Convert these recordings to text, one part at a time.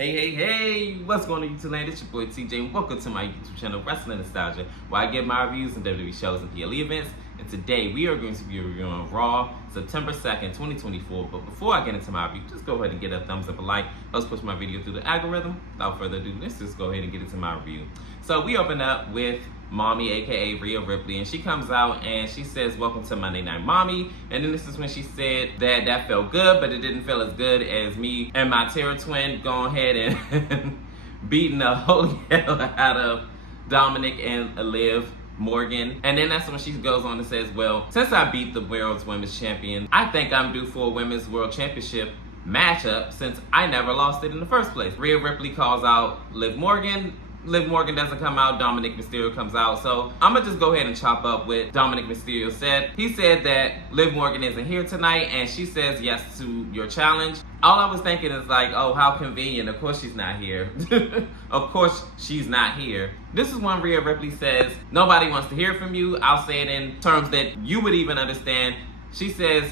Hey, what's going on YouTube land? It's your boy TJ and welcome to my YouTube channel, Wrestling Nostalgia, where I get my reviews of WWE shows and PLE events. And today we are going to be reviewing Raw, September 2nd, 2024. But before I get into my review, just go ahead and get a thumbs up, a like. Let's push my video through the algorithm. Without further ado, let's just go ahead and get into my review. So we open up with Mommy, aka Rhea Ripley, and she comes out and she says, "Welcome to Monday Night Mommy." And then this is when she said that felt good, but it didn't feel as good as me and my terror twin going ahead and beating the holy hell out of Dominic and Liv Morgan. And then that's when she goes on and says, "Well, since I beat the world's women's champion, I think I'm due for a women's world championship matchup since I never lost it in the first place." Rhea Ripley calls out Liv Morgan. Liv Morgan doesn't come out, Dominic Mysterio comes out. So I'm gonna just go ahead and chop up what Dominic Mysterio said. He said that Liv Morgan isn't here tonight and she says yes to your challenge. All I was thinking is like, oh, how convenient. Of course she's not here. Of course she's not here. This is when Rhea Ripley says, "Nobody wants to hear from you." I'll say it in terms that you would even understand. She says,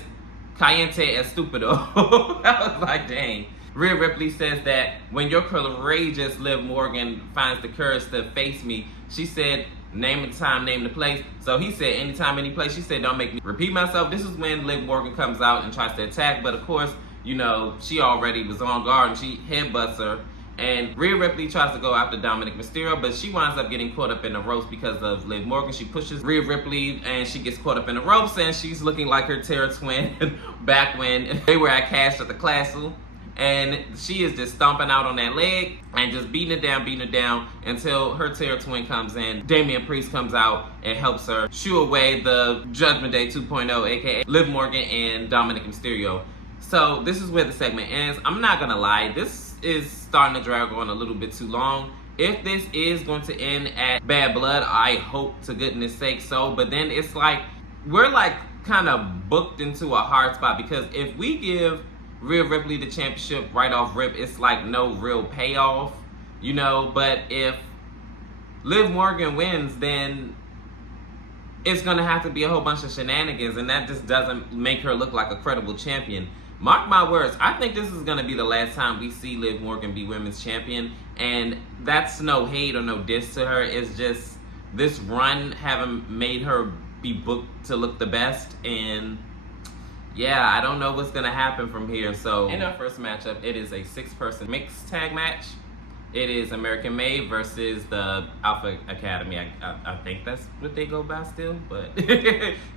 "Caliente estupido." I was like, dang. Rhea Ripley says that when your courageous Liv Morgan finds the courage to face me, she said, "Name the time, name the place." So he said, "Anytime, any place." She said, "Don't make me repeat myself." This is when Liv Morgan comes out and tries to attack, but of course, you know, she already was on guard and she headbutts her. And Rhea Ripley tries to go after Dominic Mysterio, but she winds up getting caught up in the ropes because of Liv Morgan. She pushes Rhea Ripley and she gets caught up in the ropes and she's looking like her terror twin back when they were at Cash at the Castle. And she is just stomping out on that leg and just beating it down until her terror twin comes in. Damian Priest comes out and helps her shoo away the Judgment Day 2.0, aka Liv Morgan and Dominic Mysterio. So this is where the segment ends. I'm not gonna lie, this is starting to drag on a little bit too long. If this is going to end at Bad Blood, I hope to goodness sake so. But then it's like, we're like kind of booked into a hard spot because if we give Rhea Ripley the championship right off rip, it's like no real payoff, you know. But if Liv Morgan wins, then it's gonna have to be a whole bunch of shenanigans, and that just doesn't make her look like a credible champion. Mark my words, I think this is gonna be the last time we see Liv Morgan be women's champion, and that's no hate or no diss to her. It's just this run haven't made her be booked to look the best, and yeah, I don't know what's gonna happen from here. So in our first matchup, it is a 6-person mixed tag match. It is American Made versus the Alpha Academy. I think that's what they go by still, but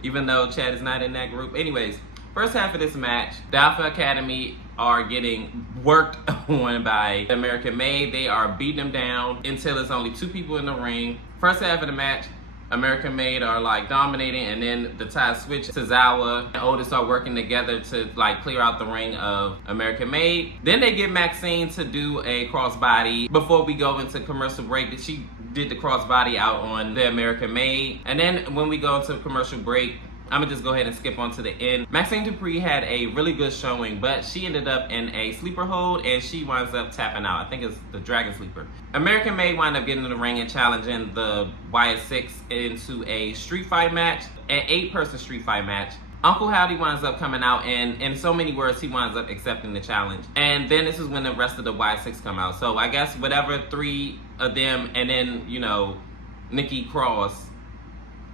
even though Chad is not in that group. Anyways, first half of this match, the Alpha Academy are getting worked on by American Made. They are beating them down until there's only 2 people in the ring. First half of the match, American Made are like dominating, and then the tide switch. Tozawa and Otis are working together to like clear out the ring of American Made. Then they get Maxine to do a crossbody before we go into commercial break. She did the crossbody out on the American Made. And then when we go into commercial break, I'm gonna just go ahead and skip on to the end. Maxine Dupree had a really good showing, but she ended up in a sleeper hold and she winds up tapping out. I think it's the Dragon Sleeper. American Made wind up getting in the ring and challenging the Wyatt 6 into a street fight match, an 8-person street fight match. Uncle Howdy winds up coming out and in so many words, he winds up accepting the challenge. And then this is when the rest of the Wyatt 6 come out. So I guess whatever 3 of them and then, you know, Nikki Cross,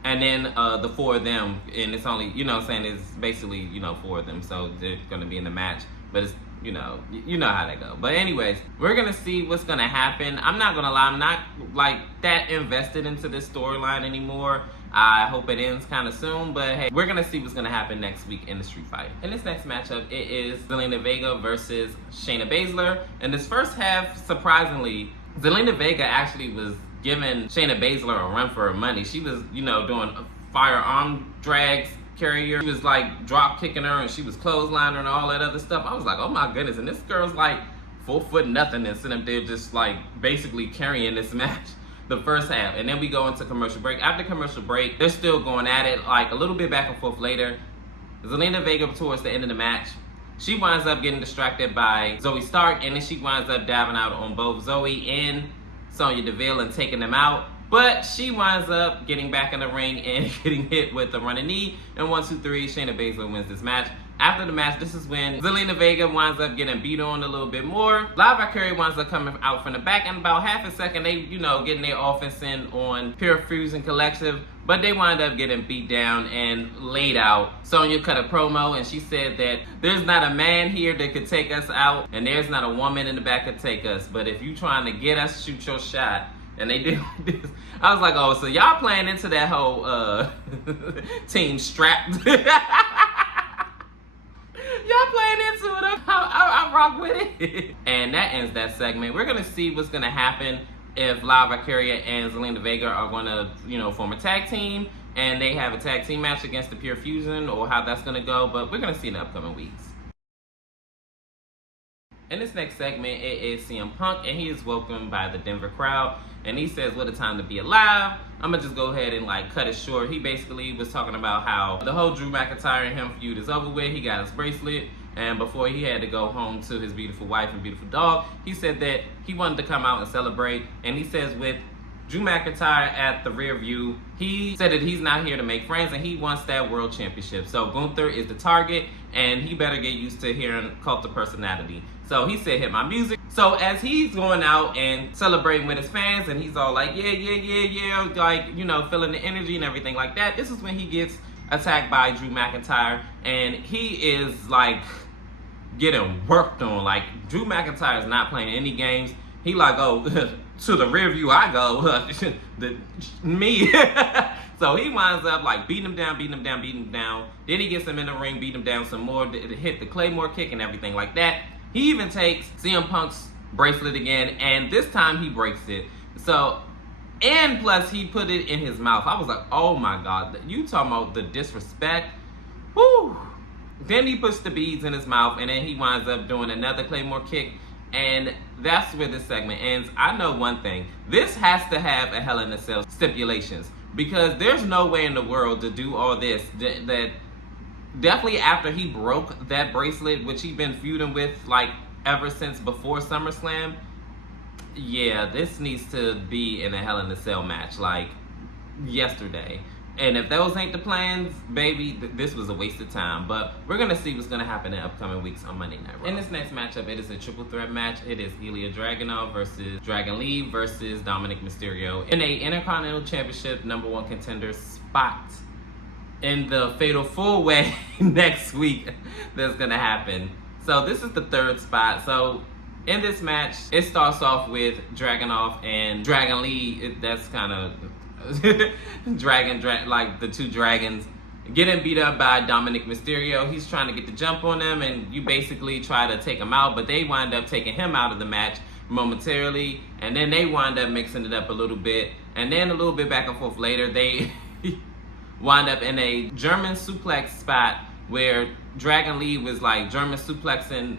and then the 4 of them, and it's only, you know what I'm saying, it's basically, you know, 4 of them, so they're gonna be in the match, but it's, you know how that go. But anyways, we're gonna see what's gonna happen. I'm not gonna lie, I'm not like that invested into this storyline anymore. I hope it ends kind of soon, but hey, we're gonna see what's gonna happen next week in the street fight. In this next matchup, it is Zelina Vega versus Shayna Baszler. In this first half, surprisingly, Zelina Vega actually was giving Shayna Baszler a run for her money. She was, you know, doing firearm drags, carrier. She was like drop kicking her and she was clotheslining her and all that other stuff. I was like, oh my goodness. And this girl's like 4 foot nothing and sitting up there just like basically carrying this match the first half. And then we go into commercial break. After commercial break, they're still going at it, like a little bit back and forth later. Zelina Vega towards the end of the match, she winds up getting distracted by Zoe Stark, and then she winds up diving out on both Zoe and Sonya Deville and taking them out. But she winds up getting back in the ring and getting hit with a running knee. And 1, 2, 3, Shayna Baszler wins this match. After the match, this is when Zelina Vega winds up getting beat on a little bit more. Live Victoria winds up coming out from the back, and about half a second, they, getting their offense in on Pure Fusion Collective, but they wind up getting beat down and laid out. Sonya cut a promo, and she said that there's not a man here that could take us out, and there's not a woman in the back that take us, but if you trying to get us, shoot your shot. And they did this. I was like, oh, so y'all playing into that whole team strapped. Y'all playing into it. I rock with it. And that ends that segment. We're going to see what's going to happen if La Valkyria and Zelina Vega are going to, form a tag team. And they have a tag team match against the Pure Fusion, or how that's going to go. But we're going to see in the upcoming weeks. In this next segment, it is CM Punk, and he is welcomed by the Denver crowd. And he says, what a time to be alive. I'm going to just go ahead and cut it short. He basically was talking about how the whole Drew McIntyre and him feud is over with. He got his bracelet. And before he had to go home to his beautiful wife and beautiful dog, he said that he wanted to come out and celebrate. And he says with Drew McIntyre at the rear view, he said that he's not here to make friends and he wants that world championship. So Gunther is the target, and he better get used to hearing Cult of Personality. So he said, hit my music. So as he's going out and celebrating with his fans, and he's all like, yeah, like, feeling the energy and everything like that, this is when he gets attacked by Drew McIntyre, and he is like getting worked on. Like, Drew McIntyre is not playing any games. He like, oh, to the rear view I go, me. So he winds up like beating him down. Then he gets him in the ring, beat him down some more, hit the Claymore kick and everything like that. He even takes CM Punk's bracelet again, and this time he breaks it. So, and plus he put it in his mouth. I was like, oh my God, you talking about the disrespect? Whoo! Then he puts the beads in his mouth, and then he winds up doing another Claymore kick. And that's where this segment ends. I know one thing. This has to have a Hell in a Cell stipulations, because there's no way in the world to do all this. That definitely after he broke that bracelet, which he'd been feuding with like ever since before SummerSlam. Yeah, this needs to be in a Hell in a Cell match like yesterday. And if those ain't the plans, baby, this was a waste of time. But we're going to see what's going to happen in upcoming weeks on Monday Night Raw. In this next matchup, it is a triple threat match. It is Ilya Dragunov versus Dragon Lee versus Dominic Mysterio in a Intercontinental Championship #1 contender spot in the Fatal 4-Way next week that's going to happen. So this is the third spot. So in this match, it starts off with Dragunov and Dragon Lee. That's kind of like the two dragons getting beat up by Dominic Mysterio. He's trying to get the jump on them, and you basically try to take him out, but they wind up taking him out of the match momentarily, and then they wind up mixing it up a little bit, and then a little bit back and forth later, they wind up in a German suplex spot where Dragon Lee was like German suplexing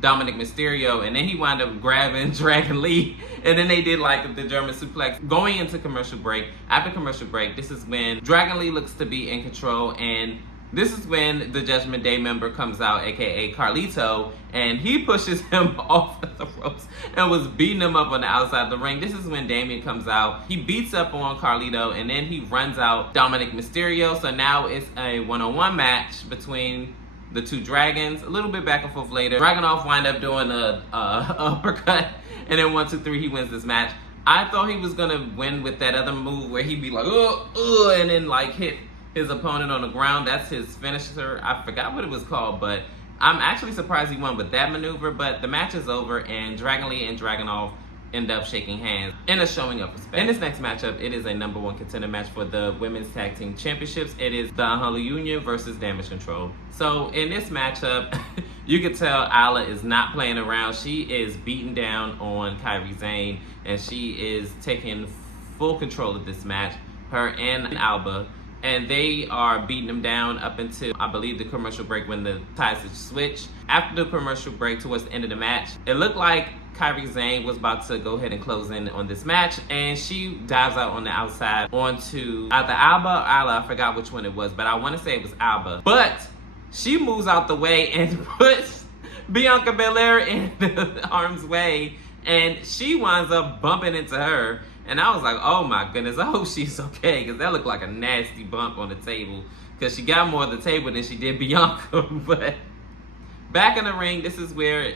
Dominic Mysterio, and then he wound up grabbing Dragon Lee, and then they did like the German suplex. Going into commercial break, after commercial break, this is when Dragon Lee looks to be in control, and this is when the Judgment Day member comes out, aka Carlito, and he pushes him off the ropes and was beating him up on the outside of the ring. This is when Damien comes out. He beats up on Carlito, and then he runs out Dominic Mysterio. So now it's a one-on-one match between the two dragons. A little bit back and forth later, Dragunov wind up doing a uppercut, and then 1, 2, 3, he wins this match. I thought he was gonna win with that other move where he'd be like, and then like hit his opponent on the ground. That's his finisher. I forgot what it was called, but I'm actually surprised he won with that maneuver. But the match is over, and Dragon Lee and Dragunov end up shaking hands in a showing of respect. In this next matchup, it is a #1 contender match for the Women's Tag Team Championships. It is the Unholy Union versus Damage Control. So in this matchup, you can tell Isla is not playing around. She is beating down on Kairi Sane, and she is taking full control of this match, her and Alba. And they are beating them down up until, I believe, the commercial break when the ties switch. After the commercial break, towards the end of the match, it looked like Kairi Sane was about to go ahead and close in on this match, and she dives out on the outside onto either Alba or Isla. I forgot which one it was, but I want to say it was Alba. But she moves out the way and puts Bianca Belair in the harm's way, and she winds up bumping into her. And I was like, oh my goodness, I hope she's okay, because that looked like a nasty bump on the table. because she got more of the table than she did Bianca. But back in the ring, this is where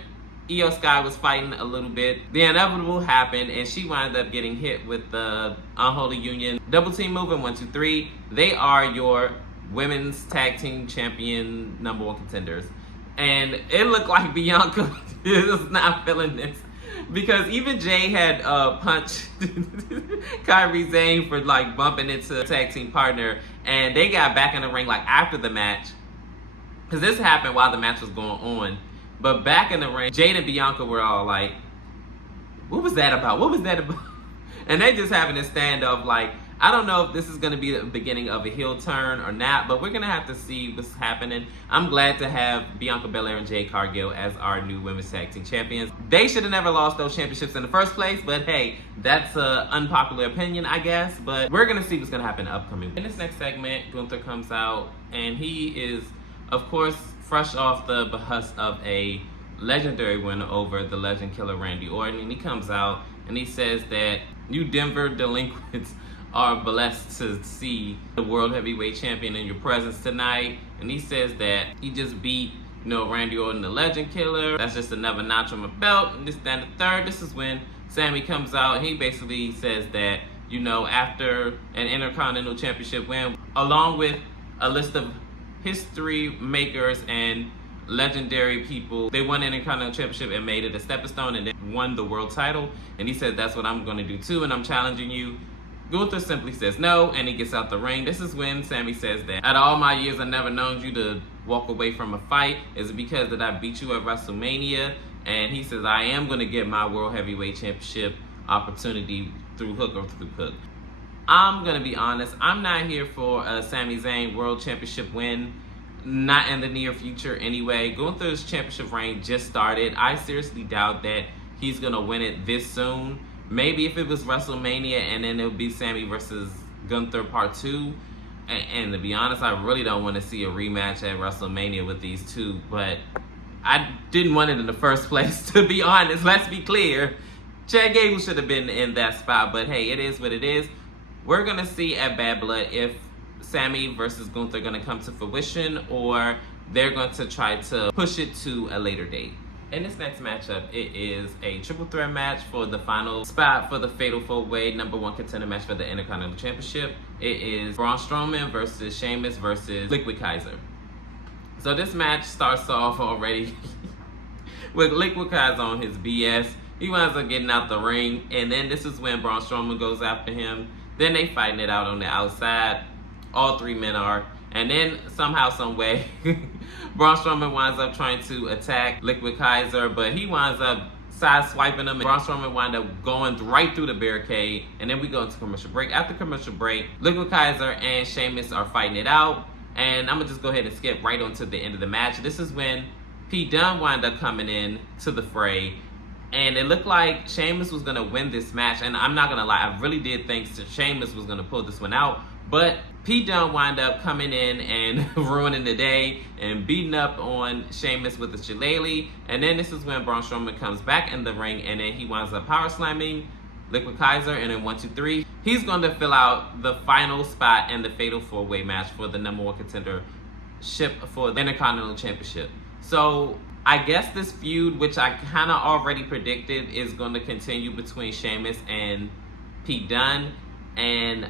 Io Sky was fighting a little bit. The inevitable happened, and she wound up getting hit with the Unholy Union double team move in 1, 2, 3. They are your women's tag team champion #1 contenders. And it looked like Bianca is not feeling this, because even Jay had punched Kairi Sane for like bumping into a tag team partner, and they got back in the ring like after the match, because this happened while the match was going on. But back in the ring, Jade and Bianca were all like, what was that about? What was that about? And they just having this standoff. Like, I don't know if this is going to be the beginning of a heel turn or not, but we're going to have to see what's happening. I'm glad to have Bianca Belair and Jade Cargill as our new women's tag team champions. They should have never lost those championships in the first place, but hey, that's an unpopular opinion, I guess. But we're going to see what's going to happen upcoming. In this next segment, Gunther comes out, and he is, of course, fresh off the behest of a legendary win over the legend killer Randy Orton. And he comes out and he says that you Denver delinquents are blessed to see the World Heavyweight Champion in your presence tonight. And he says that he just beat, Randy Orton, the legend killer. That's just another notch on my belt. And this, that, and the third. This is when Sami comes out and he basically says that, after an Intercontinental Championship win, along with a list of history makers and legendary people, they won an Intercontinental Championship and made it a stepping stone and then won the world title. And he said, that's what I'm going to do too, and I'm challenging you. Gunther simply says no, and he gets out the ring. This is when Sami says that, out of all my years, I've never known you to walk away from a fight. Is it because that I beat you at WrestleMania? And he says, I am going to get my World Heavyweight Championship opportunity through hook or through crook. I'm going to be honest, I'm not here for a Sami Zayn World Championship win. Not in the near future anyway. Gunther's championship reign just started. I seriously doubt that he's going to win it this soon. Maybe if it was WrestleMania and then it would be Sami versus Gunther part 2. And to be honest, I really don't want to see a rematch at WrestleMania with these two. But I didn't want it in the first place, to be honest. Let's be clear. Chad Gable should have been in that spot. But hey, it is what it is. We're going to see at Bad Blood if Sami versus Gunther are going to come to fruition, or they're going to try to push it to a later date. In this next matchup, it is a triple threat match for the final spot for the Fatal 4-Way #1 contender match for the Intercontinental Championship. It is Braun Strowman versus Sheamus versus Liquid Kaiser. So this match starts off already with Liquid Kaiser on his BS. He winds up getting out the ring, and then this is when Braun Strowman goes after him. Then they fighting it out on the outside. All three men are. And then somehow, some way, Braun Strowman winds up trying to attack Liquid Kaiser, but he winds up side-swiping him. And Braun Strowman winds up going right through the barricade. And then we go into commercial break. After commercial break, Liquid Kaiser and Sheamus are fighting it out. And I'm going to just go ahead and skip right on to the end of the match. This is when Pete Dunne wound up coming in to the fray. And it looked like Sheamus was going to win this match. And I'm not going to lie, I really did think that Sheamus was going to pull this one out. But Pete Dunne wound up coming in and ruining the day and beating up on Sheamus with the shillelagh. And then this is when Braun Strowman comes back in the ring, and then he winds up power slamming Liquid Kaiser, and then 1, 2, 3. He's going to fill out the final spot in the Fatal 4-Way match for the #1 contendership for the Intercontinental Championship. So I guess this feud, which I kind of already predicted, is going to continue between Sheamus and Pete Dunne. And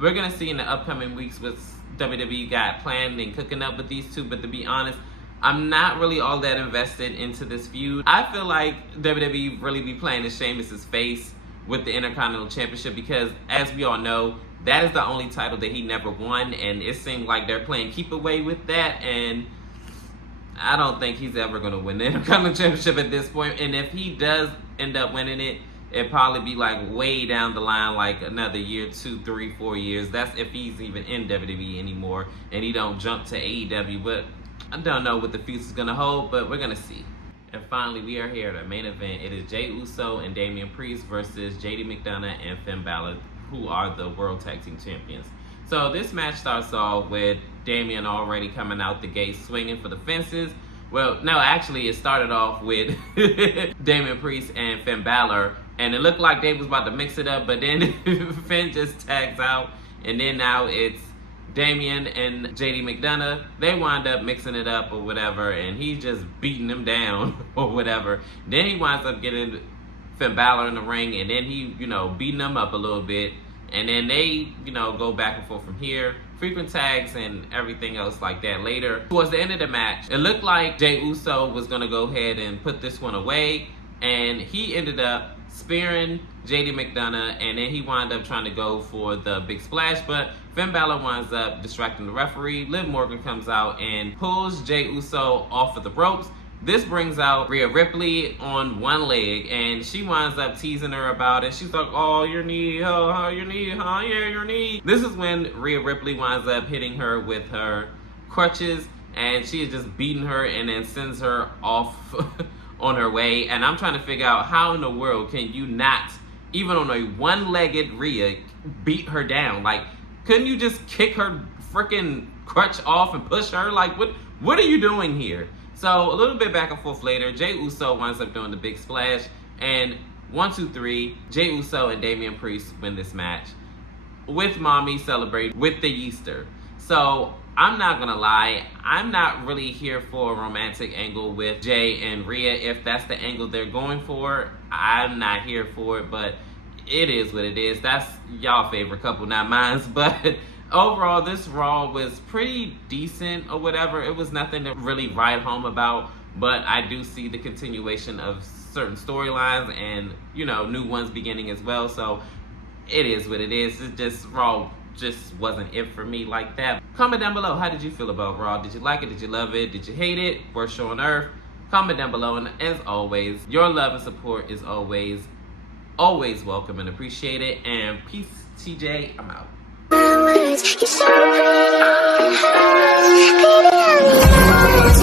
we're going to see in the upcoming weeks what WWE got planned and cooking up with these two. But to be honest, I'm not really all that invested into this feud. I feel like WWE really be playing to Sheamus' face with the Intercontinental Championship, because as we all know, that is the only title that he never won. And it seemed like they're playing keep away with that. And I don't think he's ever going to win the Intercontinental Championship at this point. And if he does end up winning it, it'd probably be like way down the line, like another year, 2, 3, 4 years. That's if he's even in WWE anymore and he don't jump to AEW. But I don't know what the future's gonna hold, but we're gonna see. And finally, we are here at our main event. It is Jey Uso and Damian Priest versus JD McDonough and Finn Balor, who are the World Tag Team Champions. So this match starts off with Damian already coming out the gate swinging for the fences. Well, no, actually, it started off with Damian Priest and Finn Balor. And it looked like they was about to mix it up, but then Finn just tags out. And then now it's Damian and JD McDonough, they wind up mixing it up or whatever, and he's just beating them down or whatever. Then he winds up getting Finn Balor in the ring, and then he, beating them up a little bit. And then they, go back and forth from here. Frequent tags and everything else like that later. Towards the end of the match, it looked like Jey Uso was going to go ahead and put this one away. And he ended up spearing JD McDonough, and then he wound up trying to go for the big splash, but Finn Balor winds up distracting the referee. Liv Morgan comes out and pulls Jey Uso off of the ropes. This brings out Rhea Ripley on one leg, and she winds up teasing her about it. She's like, oh, your knee, oh, your knee, yeah, your knee. This is when Rhea Ripley winds up hitting her with her crutches, and she is just beating her and then sends her off on her way. And I'm trying to figure out how in the world can you not, even on a one-legged Rhea, beat her down? Like, couldn't you just kick her freaking crutch off and push her? Like, what are you doing here? So a little bit back and forth later, Jey Uso winds up doing the big splash, and 1, 2, 3, Jey Uso and Damian Priest win this match with Mommy celebrate with the Yeaster. So I'm not gonna lie, I'm not really here for a romantic angle with Jey and Rhea. If that's the angle they're going for, I'm not here for it, but it is what it is. That's y'all favorite couple, not mine. But overall, this Raw was pretty decent or whatever. It was nothing to really write home about, but I do see the continuation of certain storylines and, new ones beginning as well. So it is what it is. It just, Raw just wasn't it for me like that. Comment down below, how did you feel about Raw? Did you like it? Did you love it? Did you hate it? Worst show on earth? Comment down below, and as always, your love and support is always welcome and appreciated. And peace, TJ, I'm out. You're so pretty.